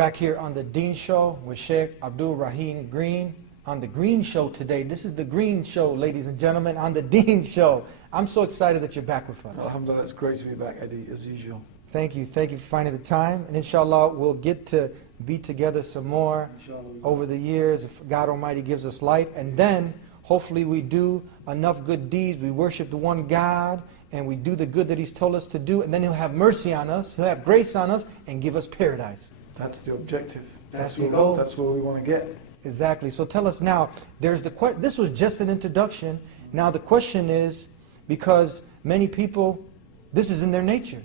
Back here on the Dean Show with Sheikh Abdul Rahim Green. On the Green Show today. This is the Green Show, ladies and gentlemen, on the Dean Show. I'm so excited that you're back with us. Alhamdulillah, it's great to be back, Eddie, as usual. Thank you for finding the time. And inshallah, we'll get to be together some more over the years if God Almighty gives us life. And then, hopefully, we do enough good deeds. We worship the one God, and we do the good that He's told us to do. And then He'll have mercy on us, He'll have grace on us, and give us paradise. That's the objective. That's the goal. That's where we want to get. Exactly. So tell us now, this was just an introduction. Now the question is, because many people, this is in their nature.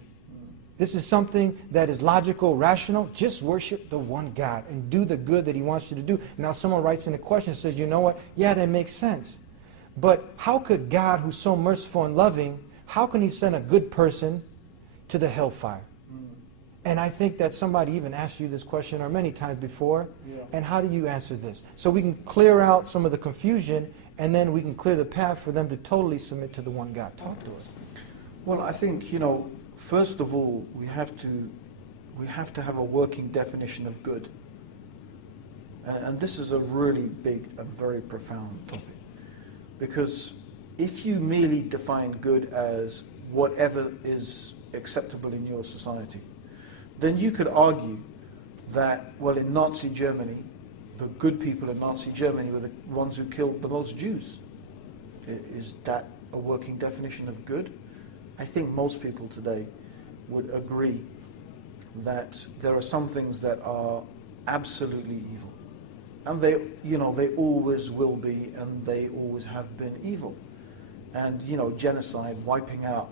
This is something that is logical, rational. Just worship the one God and do the good that He wants you to do. Now someone writes in a question and says, you know what? Yeah, that makes sense. But how could God, who's so merciful and loving, how can He send a good person to the hellfire? And I think that somebody even asked you this question or many times before. Yeah. And how do you answer this? So we can clear out some of the confusion, and then we can clear the path for them to totally submit to the one God. Talk to us. Well, I think, first of all, we have to have a working definition of good. And this is a really big and very profound topic. Because if you merely define good as whatever is acceptable in your society, then you could argue that, well, in Nazi Germany, the good people in Nazi Germany were the ones who killed the most Jews. Is that a working definition of good? I think most people today would agree that there are some things that are absolutely evil. And they always will be, and they always have been evil. And, genocide, wiping out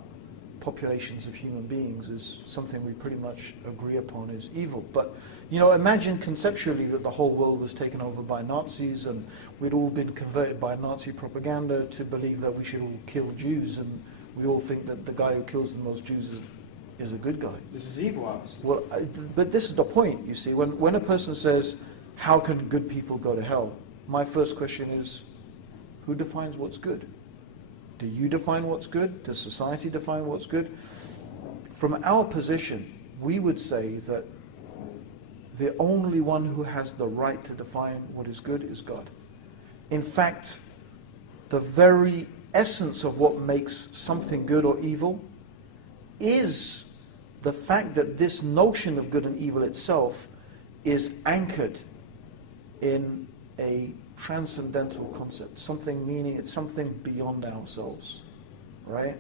populations of human beings is something we pretty much agree upon is evil. But, imagine conceptually that the whole world was taken over by Nazis and we'd all been converted by Nazi propaganda to believe that we should all kill Jews, and we all think that the guy who kills the most Jews is a good guy. This is evil, obviously. Well, but this is the point, you see. When a person says, how can good people go to hell? My first question is, who defines what's good? Do you define what's good? Does society define what's good? From our position, we would say that the only one who has the right to define what is good is God. In fact, the very essence of what makes something good or evil is the fact that this notion of good and evil itself is anchored in a transcendental concept, meaning it's something beyond ourselves, right?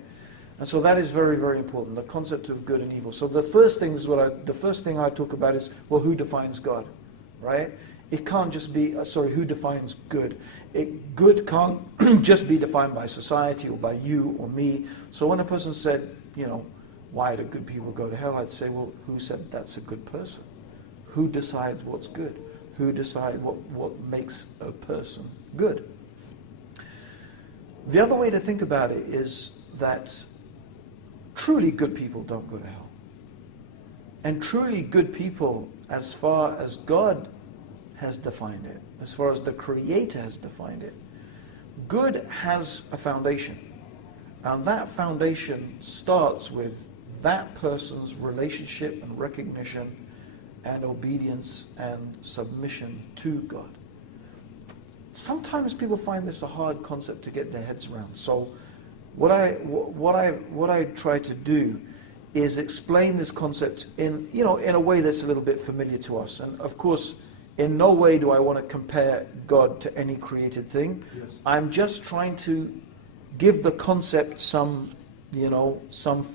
And so that is very, very important, the concept of good and evil. So the first thing I talk about is, well, who defines God, right? It can't just be, who defines good? Good can't just be defined by society or by you or me. So when a person said, why do good people go to hell? I'd say, well, who said that's a good person? Who decides what's good? Who decides what makes a person good? The other way to think about it is that truly good people don't go to hell. And truly good people, as far as God has defined it, as far as the Creator has defined it, good has a foundation. And that foundation starts with that person's relationship and recognition and obedience and submission to God. Sometimes people find this a hard concept to get their heads around. So what I try to do is explain this concept in a way that's a little bit familiar to us. And of course, in no way do I want to compare God to any created thing. Yes. I'm just trying to give the concept some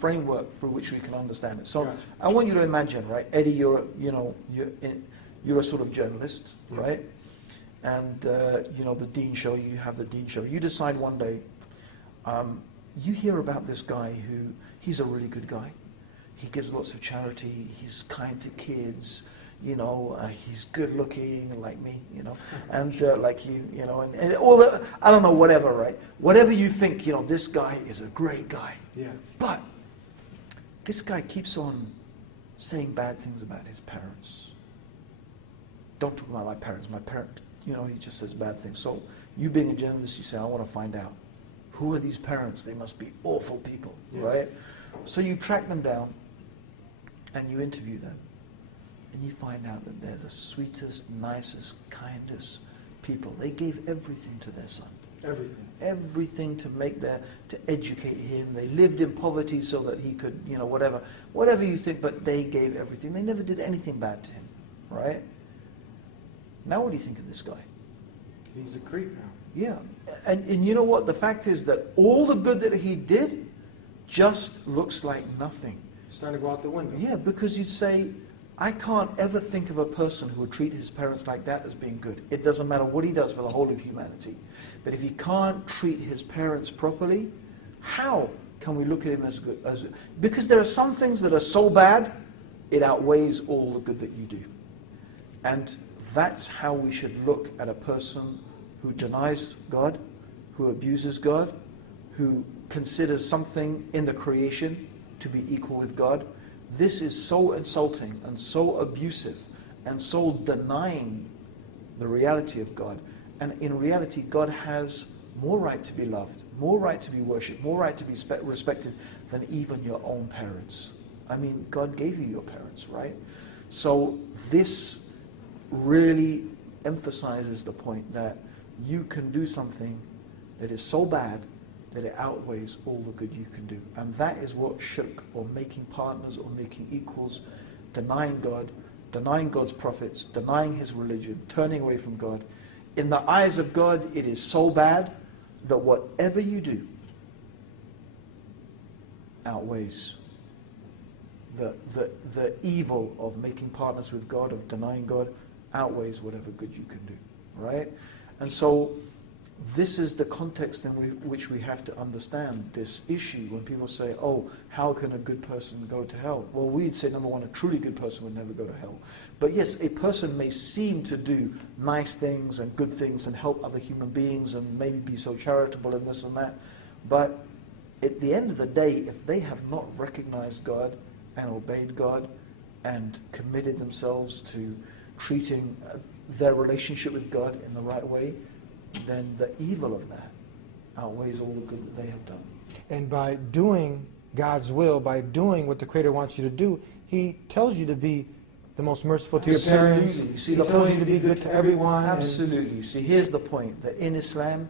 framework through which we can understand it. So right. I want you to imagine, right, Eddie, you're a sort of journalist, yeah. Right? And the Dean Show, you have the Dean Show. You decide one day, you hear about this guy he's a really good guy. He gives lots of charity. He's kind to kids. He's good looking like me, and like you, and all the, I don't know, whatever, right? Whatever you think, this guy is a great guy. Yeah. But this guy keeps on saying bad things about his parents. Don't talk about my parents. My parent, he just says bad things. So you being a journalist, you say, I want to find out, who are these parents? They must be awful people, yeah. Right? So you track them down and you interview them. and you find out that they're the sweetest, nicest, kindest people. They gave everything to their son. Everything. Everything to educate him. They lived in poverty so that he could, whatever you think, but they gave everything. They never did anything bad to him, right? Now what do you think of this guy? He's a creep now. Yeah. And you know what? The fact is that all the good that he did just looks like nothing. It's starting to go out the window. Yeah, because you'd say, I can't ever think of a person who would treat his parents like that as being good. It doesn't matter what he does for the whole of humanity. But if he can't treat his parents properly, how can we look at him as good? Because there are some things that are so bad, it outweighs all the good that you do. And that's how we should look at a person who denies God, who abuses God, who considers something in the creation to be equal with God. This is so insulting and so abusive and so denying the reality of God. And in reality, God has more right to be loved, more right to be worshipped, more right to be respected than even your own parents. I mean, God gave you your parents, right? So this really emphasizes the point that you can do something that is so bad that it outweighs all the good you can do. And that is what shirk, or making partners, or making equals, denying God, denying God's prophets, denying His religion, turning away from God. In the eyes of God, it is so bad that whatever you do outweighs the evil of making partners with God, of denying God, outweighs whatever good you can do, right? And so this is the context in which we have to understand this issue when people say, oh, how can a good person go to hell? Well, we'd say, number one, a truly good person would never go to hell. But yes, a person may seem to do nice things and good things and help other human beings and maybe be so charitable and this and that. But at the end of the day, if they have not recognized God and obeyed God and committed themselves to treating their relationship with God in the right way, then the evil of that outweighs all the good that they have done. And by doing God's will, by doing what the Creator wants you to do, He tells you to be the most merciful to your parents. You see, He tells you to be good to everyone. Absolutely. You see, here's the point, that in Islam,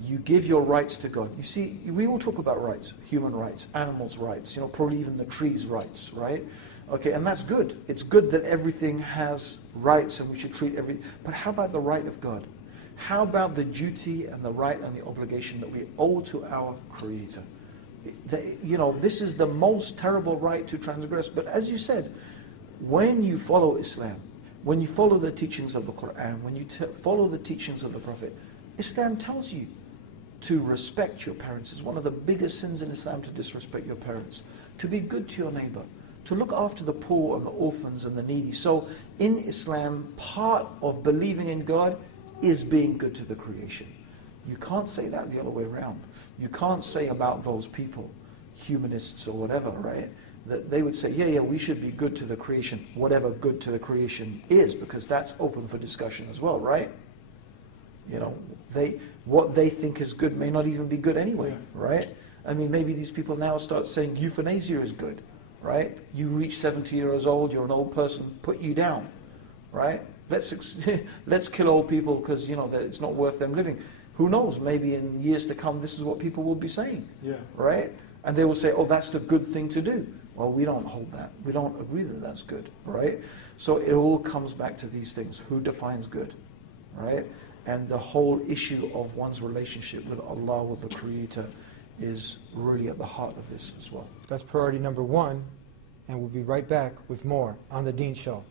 you give your rights to God. You see, we all talk about rights, human rights, animals' rights, probably even the trees' rights, right? Okay, and that's good. It's good that everything has rights and we should treat everything. But how about the right of God? How about the duty and the right and the obligation that we owe to our Creator? This is the most terrible right to transgress. But as you said, when you follow Islam, when you follow the teachings of the Quran, when you follow the teachings of the Prophet, Islam tells you to respect your parents. It's one of the biggest sins in Islam to disrespect your parents. To be good to your neighbor. To look after the poor and the orphans and the needy. So in Islam, part of believing in God is being good to the creation. You can't say that the other way around. You can't say about those people, humanists or whatever, right, that they would say, yeah, we should be good to the creation, whatever good to the creation is, because that's open for discussion as well, right? What they think is good may not even be good anyway, right? I mean, maybe these people now start saying euthanasia is good, right? You reach 70 years old, you're an old person, put you down, right? Let's kill old people because, that it's not worth them living. Who knows? Maybe in years to come, this is what people will be saying, right? And they will say, oh, that's the good thing to do. Well, we don't hold that. We don't agree that that's good, right? So it all comes back to these things. Who defines good, right? And the whole issue of one's relationship with Allah, with the Creator, is really at the heart of this as well. That's priority number one, and we'll be right back with more on The Deen Show.